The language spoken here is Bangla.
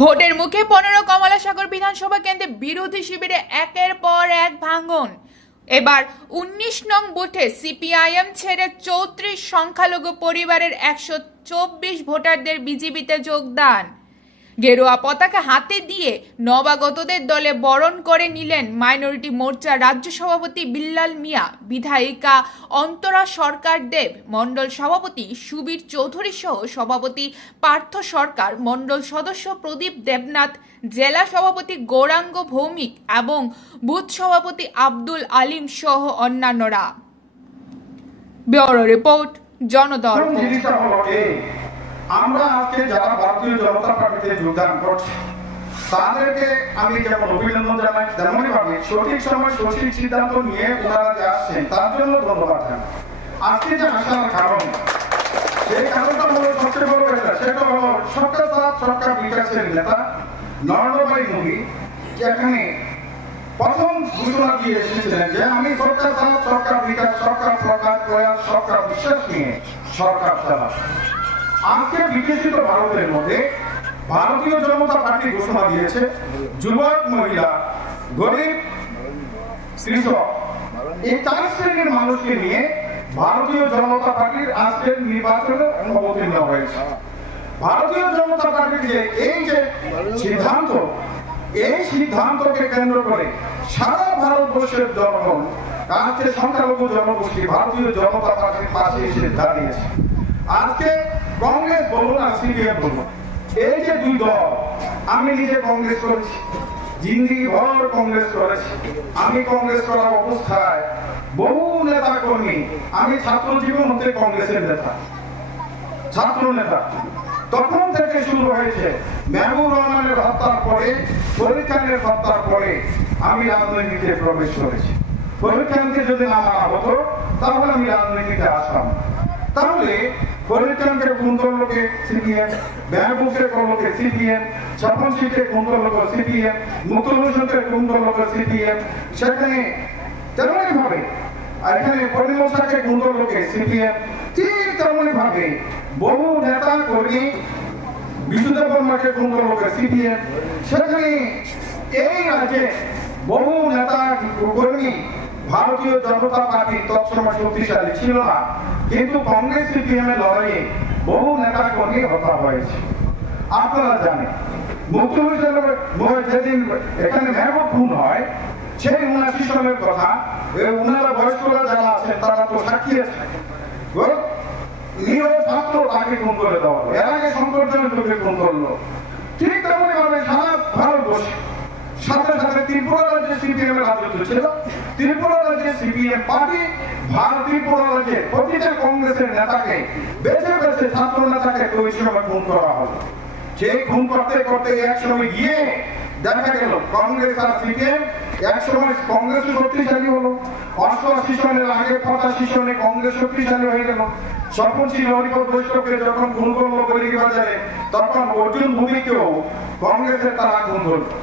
ভোটের মুখে 15 কমলাসাগর বিধানসভা কেন্দ্রে বিরোধী শিবিরে একের পর এক ভাঙন। এবার 19 নং বুথে সিপিআইএম ছেড়ে 34 সংখ্যালঘু পরিবারের 124 ভোটারদের বিজেপিতে যোগদান। গেরুয়া পতাকা হাতে দিয়ে নবাগতদের দলে বরণ করে নিলেন মাইনরিটি মোর্চা রাজ্য সভাপতি বিল্লাল মিয়া, বিধায়িকা অন্তরা সরকার দেব, মণ্ডল সভাপতি সুবীর চৌধুরী সহ সভাপতি পার্থ সরকার, মণ্ডল সদস্য প্রদীপ দেবনাথ, জেলা সভাপতি গৌরাঙ্গ ভৌমিক এবং বুথ সভাপতি আব্দুল আলিম সহ অন্যান্যরা। Bureau report, Janadarpan. আমরা আজকে যারা ভারতীয় জনতা পার্টিতে যোগদান করছি তাদেরকে আমি যেমন অভিনন্দন জানাই, তেমনই ভাবে সঠিক সময় সঠিক সিদ্ধান্ত নিয়ে ওনারা যে আসছেন তার জন্য ধন্যবাদ জানাই। আজকে যে আসার কারণ, সেই কারণটা হলো সবচেয়ে বড় এটা, সেটা হলো সরকার সাথ সরকার বিকাশের নেতা নরেন্দ্রভাই মোদী যেখানে প্রথম ঘোষণা দিয়ে এসেছিলেন যে আমি সরকার সাথ সরকার বিকাশ, সরকার প্রকাশ প্রয়াস, সরকার বিশ্বাস নিয়ে সরকার চালাবো। আজকে বিকশিত ভারতের মধ্যে ভারতীয় জনতা পার্টি ঘোষণা দিয়েছে যুবক, মহিলা, গরিব, কৃষক এই 4 শ্রেণীর মানুষকে নিয়ে ভারতীয় জনতা পার্টির আজকের নির্বাচনে অবতীর্ণ হয়েছে। ভারতীয় জনতা পার্টির যে এই যে সিদ্ধান্ত, এই সিদ্ধান্তকে কেন্দ্র করে সারা ভারতবর্ষের জনগণ, আজকে সংখ্যালঘু জনগোষ্ঠী ভারতীয় জনতা পার্টির পাশে এসে দাঁড়িয়েছে। আজকে কংগ্রেস বলুন আর সিপিএম বলুন, এই যে দুই দল, আমি নিজে কংগ্রেস করেছি, জিন্দিগি ভর কংগ্রেস করেছি। আমি কংগ্রেস করা অবস্থায় বহু নেতা কর্মী, আমি ছাত্র জীবন হতে কংগ্রেসের নেতা, ছাত্র নেতা। তখন থেকে শুরু হয়েছে মেহবুব রহমানের হত্যার পরে, ফরিদ খানের হত্যার পরে আমি রাজনীতিতে প্রবেশ করেছি। ফরিদ খানকে যদি না মারা হতো তাহলে আমি রাজনীতিতে আসতাম। তাহলে ফরিদ খানকে খুন করলো কে? সিপিএম। মেহবুবকে করলো কে? সিপিএম। স্বপন সিংকে খুন করলো কে? সিপিএম। মুকুল হোসেনকে খুন করলো কে? সিপিএম। সেখানে তেমনই ভাবে এখানে পরিমোশাকে খুন করলো কে? সিপিএম। ঠিক তেমনই ভাবে বহু নেতা কর্মী, বিশুদেব বর্মাকে খুন করলো কে? সিপিএম। সেখানে এই রাজ্যে বহু নেতা কর্মী ভারতীয় জনতা পার্টি তৎসময় শক্তিশালী ছিল না, কিন্তু কংগ্রেস সিপিএম এর লড়াইয়ে বহু নেতা কর্মী হত্যা হয়েছে। আপনারা জানেন মুকুল হোসেন যেদিন এখানে মেহবুব খুন হয়, সেই 79 সনের কথা, ওনারা বয়স্করা যারা আছেন তারা তো সাক্ষী আছে। ছাত্র তাকে খুন করে দেওয়া হলো, এর আগে শঙ্করজনের লোকে খুন করলো। ঠিক তেমনই ভাবে সারা ভারতবর্ষে সাথে সাথে ত্রিপুরা রাজ্যে সিপিএম এর রাজত্ব ছিল। ত্রিপুরা রাজ্যে সিপিএম পার্টি ত্রিপুরা রাজ্যে প্রতিটা কংগ্রেসের নেতাকে বেছে বেছে ছাত্র নেতাকে ওই সময় খুন করা হলো। সেই খুন করতে করতে এক সময় গিয়ে দেখা গেল কংগ্রেস আর সিপিএম এক সময় কংগ্রেস শক্তিশালী হলো। 88 সনের আগে 85 সনে কংগ্রেস শক্তিশালী হয়ে গেল। স্বপন সিং হরিপদ বৈষ্ণবকে যখন খুন করলো বলিবাজারে, তখন অর্জুন ভূমিকেও কংগ্রেসের তারা খুন করলো।